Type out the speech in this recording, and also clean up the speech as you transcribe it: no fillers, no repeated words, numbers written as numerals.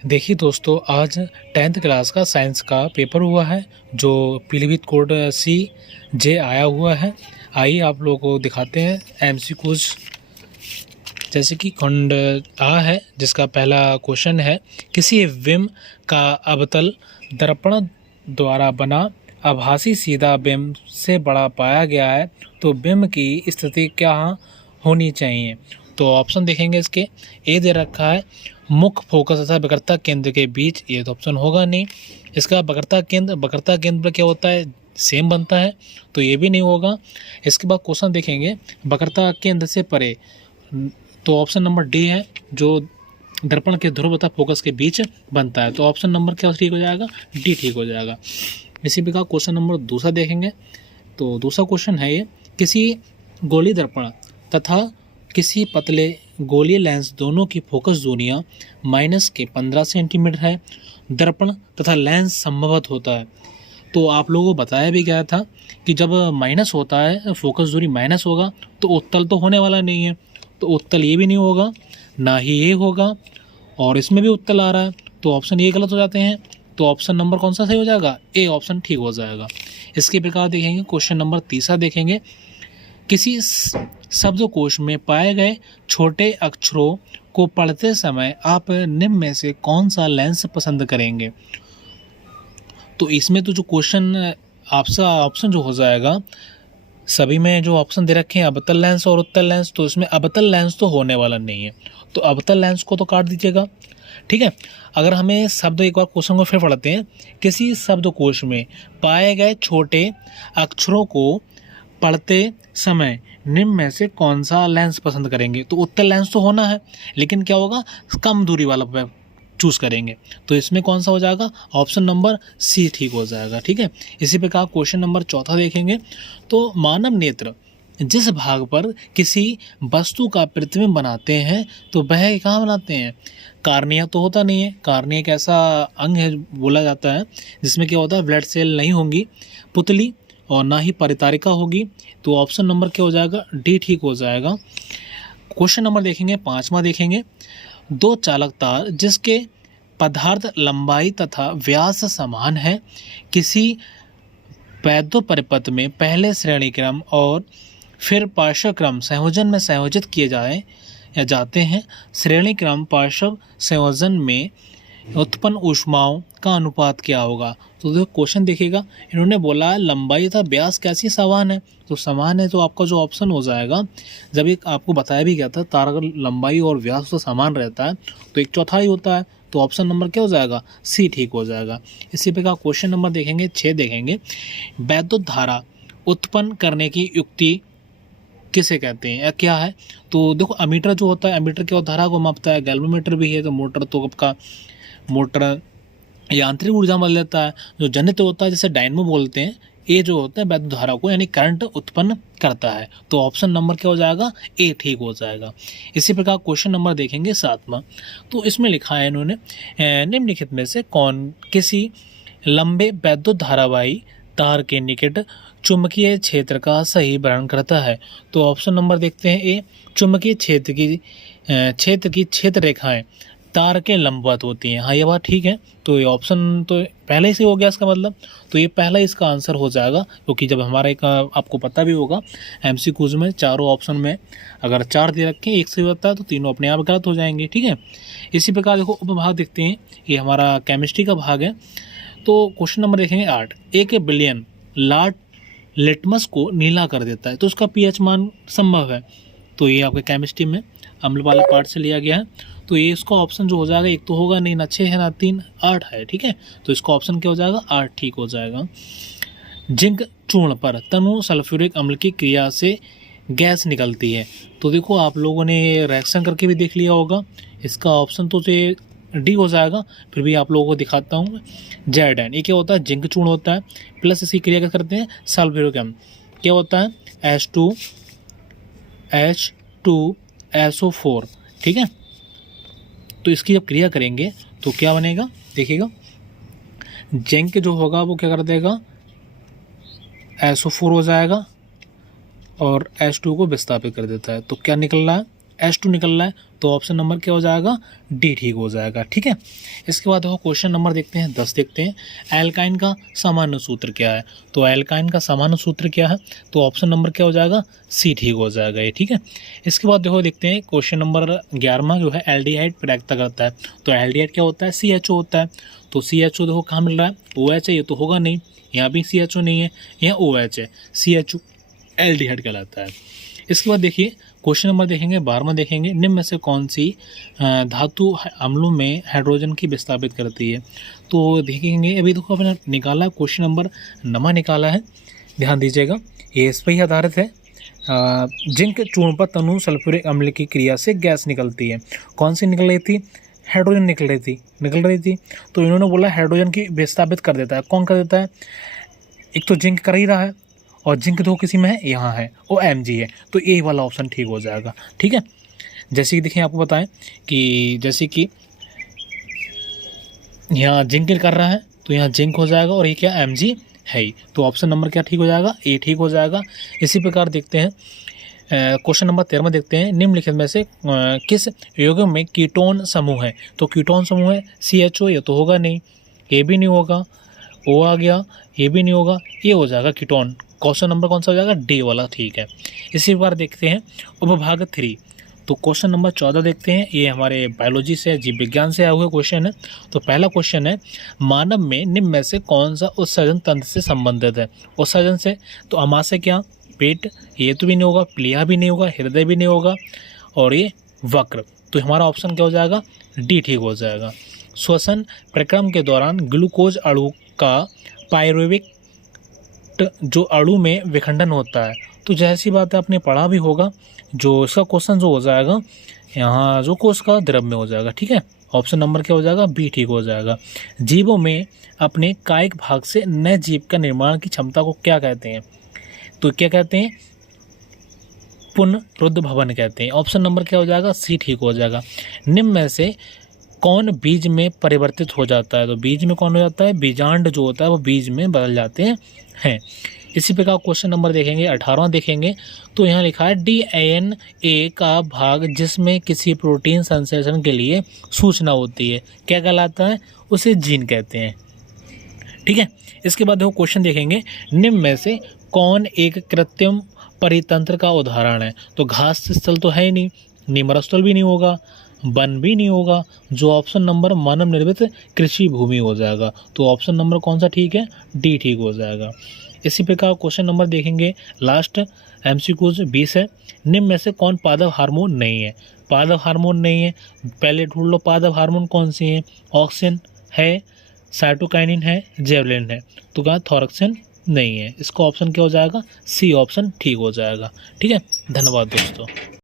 देखिए दोस्तों, आज 10th क्लास का साइंस का पेपर हुआ है जो पीलीभीत कोड सी जे आया हुआ है। आइए आप लोगों को दिखाते हैं एमसीक्यूज। जैसे कि खंड आ है जिसका पहला क्वेश्चन है, किसी बिंब का अवतल दर्पण द्वारा बना आभासी सीधा बिंब से बड़ा पाया गया है तो बिंब की स्थिति क्या होनी चाहिए। तो ऑप्शन देखेंगे इसके। ए दे रखा है मुख्य फोकस तथा वक्रता केंद्र के बीच, ये तो ऑप्शन होगा नहीं। इसका वक्रता केंद्र पर क्या होता है, सेम बनता है, तो ये भी नहीं होगा। इसके बाद क्वेश्चन देखेंगे वक्रता केंद्र से परे, तो ऑप्शन नंबर डी है जो दर्पण के ध्रुव तथा फोकस के बीच बनता है। तो ऑप्शन नंबर क्या ठीक हो जाएगा, डी ठीक हो जाएगा। इसी प्रकार क्वेश्चन नंबर दूसरा देखेंगे। तो दूसरा क्वेश्चन है ये, किसी गोली दर्पण तथा किसी पतले गोलीय लेंस दोनों की फोकस दूरियां माइनस के 15 सेंटीमीटर है। दर्पण तथा लेंस संभवत होता है। तो आप लोगों को बताया भी गया था कि जब माइनस होता है, फोकस दूरी माइनस होगा तो उत्तल तो होने वाला नहीं है, तो उत्तल ये भी नहीं होगा, ना ही ये होगा, और इसमें भी उत्तल आ रहा है, तो ऑप्शन ये गलत हो जाते हैं। तो ऑप्शन नंबर कौन सा सही हो जाएगा, ए ऑप्शन ठीक हो जाएगा। इसके प्रकार देखेंगे क्वेश्चन नंबर तीसरा देखेंगे, किसी शब्दकोश में पाए गए छोटे अक्षरों को पढ़ते समय आप निम्न में से कौन सा लेंस पसंद करेंगे। तो इसमें तो जो क्वेश्चन आपका ऑप्शन जो हो जाएगा, सभी में जो ऑप्शन दे रखे हैं अवतल लेंस और उत्तल लेंस, तो इसमें अवतल लेंस तो होने वाला नहीं है, तो अवतल लेंस को तो काट दीजिएगा। ठीक है, अगर हमें शब्द एक बार क्वेश्चन को फिर पढ़ते हैं, किसी शब्दकोश में पाए गए छोटे अक्षरों को पढ़ते समय निम्न में से कौन सा लेंस पसंद करेंगे। तो उत्तल लेंस तो होना है, लेकिन क्या होगा, कम दूरी वाला चूज करेंगे, तो इसमें कौन सा हो जाएगा, ऑप्शन नंबर सी ठीक हो जाएगा। ठीक है, इसी प्रकार क्वेश्चन नंबर चौथा देखेंगे। तो मानव नेत्र जिस भाग पर किसी वस्तु का प्रतिबिंब बनाते हैं तो वह कहाँ बनाते हैं, कार्निया तो होता नहीं है, कार्निया एक ऐसा अंग है बोला जाता है जिसमें क्या होता है, ब्लड सेल नहीं होंगी, पुतली और ना ही परितारिका होगी, तो ऑप्शन नंबर क्या हो जाएगा, डी ठीक हो जाएगा। क्वेश्चन नंबर देखेंगे पांचवा देखेंगे, दो चालक तार जिसके पदार्थ लंबाई तथा व्यास समान है, किसी वैद्युत परिपथ में पहले श्रेणी क्रम और फिर पार्श्व क्रम संयोजन में संयोजित किए जाए या जाते हैं। श्रेणी क्रम पार्श्व संयोजन में उत्पन्न ऊष्माओं का अनुपात क्या होगा। तो देखो क्वेश्चन देखिएगा, इन्होंने बोला लंबाई तथा व्यास कैसी समान है, तो समान है, तो आपका जो ऑप्शन हो जाएगा, जब एक आपको बताया भी गया था तार अगर लंबाई और व्यास तो समान रहता है तो एक चौथाई होता है, तो ऑप्शन नंबर क्या हो जाएगा, सी ठीक हो जाएगा। इसी प्रकार क्वेश्चन नंबर देखेंगे 6 देखेंगे, वैद्युत धारा उत्पन्न करने की युक्ति किसे कहते हैं या क्या है। तो देखो अमीटर जो होता है, अमीटर क्या धारा को मापता है, गैल्वेमीटर भी है, तो मोटर तो आपका मोटर यांत्रिक ऊर्जा बदल देता है। जो जनित्र होता है, जैसे डायनमो बोलते हैं, ये जो होता है वैद्युत धारा को यानी करंट उत्पन्न करता है, तो ऑप्शन नंबर क्या हो जाएगा, ए ठीक हो जाएगा। इसी प्रकार क्वेश्चन नंबर देखेंगे 7वां। तो इसमें लिखा है इन्होंने, निम्नलिखित में से कौन किसी लंबे वैद्युत धारावाही तार के निकट चुंबकीय क्षेत्र का सही वर्णन करता है। तो ऑप्शन नंबर देखते हैं ए, चुंबकीय क्षेत्र की क्षेत्र रेखाएं तार के लंबवत होती हैं। हाँ, ये बात ठीक है, तो ये ऑप्शन तो पहले से हो गया इसका मतलब, तो ये पहला इसका आंसर हो जाएगा, क्योंकि जब हमारा एक आपको पता भी होगा एमसीक्यूज में चारों ऑप्शन में अगर 4 दे रखें, एक सही होता है तो तीनों अपने आप गलत हो जाएंगे। ठीक है, इसी प्रकार देखो उपभाग देखते हैं, ये हमारा केमिस्ट्री का भाग है। तो क्वेश्चन नंबर देखेंगे 8, 1 बिलियन लाट लिटमस को नीला कर देता है, तो उसका पीएच मान संभव है। तो ये आपके केमिस्ट्री में अम्ल वाले पार्ट से लिया गया है, तो ये इसका ऑप्शन जो हो जाएगा, एक तो होगा नहीं, ना 6 है ना 3, 8 है। ठीक है, तो इसका ऑप्शन क्या हो जाएगा, 8 ठीक हो जाएगा। जिंक चूर्ण पर तनु सल्फ्यूरिक अम्ल की क्रिया से गैस निकलती है। तो देखो आप लोगों ने रिएक्शन करके भी देख लिया होगा, इसका ऑप्शन तो डी हो जाएगा, फिर भी आप लोगों को दिखाता हूँ। जेडाइन, ये क्या होता है, जिंक चूर्ण होता है, प्लस इसकी क्रिया क्या करते हैं, सल्फ्यूरिक अम्ल, क्या होता है, H2SO4। ठीक है, तो इसकी जब क्रिया करेंगे तो क्या बनेगा, देखिएगा, जिंक जो होगा वो क्या कर देगा, SO4 हो जाएगा और H2 को विस्थापित कर देता है, तो क्या निकल रहा है, H2 निकल रहा है, तो ऑप्शन नंबर क्या हो जाएगा, डी ठीक हो जाएगा। ठीक है, इसके बाद देखो क्वेश्चन नंबर देखते हैं 10 देखते हैं, एल्काइन का सामान्य सूत्र क्या है। तो एल्काइन का सामान्य सूत्र क्या है, तो ऑप्शन नंबर क्या हो जाएगा, सी ठीक हो जाएगा ये। ठीक है, इसके बाद देखो देखते हैं क्वेश्चन नंबर 11वां जो है एल्डिहाइड प्रैक्टिस करता है। तो एल्डिहाइड क्या होता है, CHO होता है। तो CHO देखो कहाँ मिल रहा है, OH है, ये तो होगा नहीं, यहाँ भी CHO नहीं है, यहाँ OH है, CHO एल्डिहाइड कहलाता है। इसके बाद देखिए क्वेश्चन नंबर देखेंगे 12वां देखेंगे, निम्न में से कौन सी धातु अम्लों में हाइड्रोजन की विस्थापित करती है। तो देखेंगे अभी देखो आपने निकाला क्वेश्चन नंबर 9 निकाला है, ध्यान दीजिएगा, ये इस पर ही आधारित है। जिंक चूर्ण पर तनु सल्फ्यूरिक अम्ल की क्रिया से गैस निकलती है, कौन सी निकल रही थी, हाइड्रोजन निकल रही थी। तो इन्होंने बोला हाइड्रोजन की विस्थापित कर देता है, कौन कर देता है, एक तो जिंक कर ही रहा है, और जिंक तो किसी में है, यहाँ है, वो Mg है, तो ए वाला ऑप्शन ठीक हो जाएगा। ठीक है, जैसे कि देखिए आपको बताएं कि जैसे कि यहाँ जिंक कर रहा है, तो यहाँ जिंक हो जाएगा, और ये क्या Mg है ही, तो ऑप्शन नंबर क्या ठीक हो जाएगा, ए ठीक हो जाएगा। इसी प्रकार देखते हैं क्वेश्चन नंबर 13 देखते हैं, निम्नलिखित में से किस यौगिक में कीटोन समूह है। तो कीटोन समूह है CHO, ये तो होगा नहीं, ये भी नहीं होगा, O आ गया, ये भी नहीं होगा, ये हो जाएगा कीटोन। क्वेश्चन नंबर कौन सा हो जाएगा, डी वाला ठीक है। इसी प्रकार देखते हैं उपभाग 3, तो क्वेश्चन नंबर 14 देखते हैं, ये हमारे बायोलॉजी से, जीव विज्ञान से आए हुए क्वेश्चन है। तो पहला क्वेश्चन है, मानव में निम्न में से कौन सा उत्सर्जन तंत्र से संबंधित है। उत्सर्जन से तो अमाशय क्या, पेट, ये तो भी नहीं होगा, प्लीहा भी नहीं होगा, हृदय भी नहीं होगा, और ये वक्र, तो हमारा ऑप्शन क्या हो जाएगा, डी ठीक हो जाएगा। श्वसन प्रक्रम के दौरान ग्लूकोज अणु का पायरुविक जो अणु में विखंडन होता है, तो जैसी बात है आपने पढ़ा भी होगा, जो इसका क्वेश्चन जो हो जाएगा यहाँ जो कोश का द्रव में हो जाएगा। ठीक है, ऑप्शन नंबर क्या हो जाएगा, बी ठीक हो जाएगा। जीवों में अपने कायिक भाग से नए जीव का निर्माण की क्षमता को क्या कहते हैं, तो क्या कहते हैं, पुनरुद्ध भवन कहते हैं। ऑप्शन नंबर क्या हो जाएगा, सी ठीक हो जाएगा। निम्न में से कौन बीज में परिवर्तित हो जाता है, तो बीज में कौन हो जाता है, बीजांड जो होता है वो बीज में बदल जाते हैं। इसी प्रकार क्वेश्चन नंबर देखेंगे 18वां देखेंगे, तो यहाँ लिखा है DNA का भाग जिसमें किसी प्रोटीन संश्लेषण के लिए सूचना होती है, क्या कहलाता है, उसे जीन कहते हैं। ठीक है, इसके बाद देखो क्वेश्चन देखेंगे, निम्न में से कौन एक कृत्रिम परितंत्र का उदाहरण है। तो घास स्थल तो है ही नहीं, निमरस्थल भी नहीं होगा, वन भी नहीं होगा, जो ऑप्शन नंबर मानव निर्मित कृषि भूमि हो जाएगा। तो ऑप्शन नंबर कौन सा ठीक है, डी ठीक हो जाएगा। इसी प्रकार क्वेश्चन नंबर देखेंगे लास्ट MCQs 20 है, निम्न में से कौन पादप हार्मोन नहीं है। पादप हार्मोन नहीं है, पहले ढूंढ लो पादप हार्मोन कौन सी है, ऑक्सिन है, साइटोकाइनिन है, जेवलिन है, तो कहा थॉरक्सिन नहीं है। इसका ऑप्शन क्या हो जाएगा, सी ऑप्शन ठीक हो जाएगा। ठीक है, धन्यवाद दोस्तों।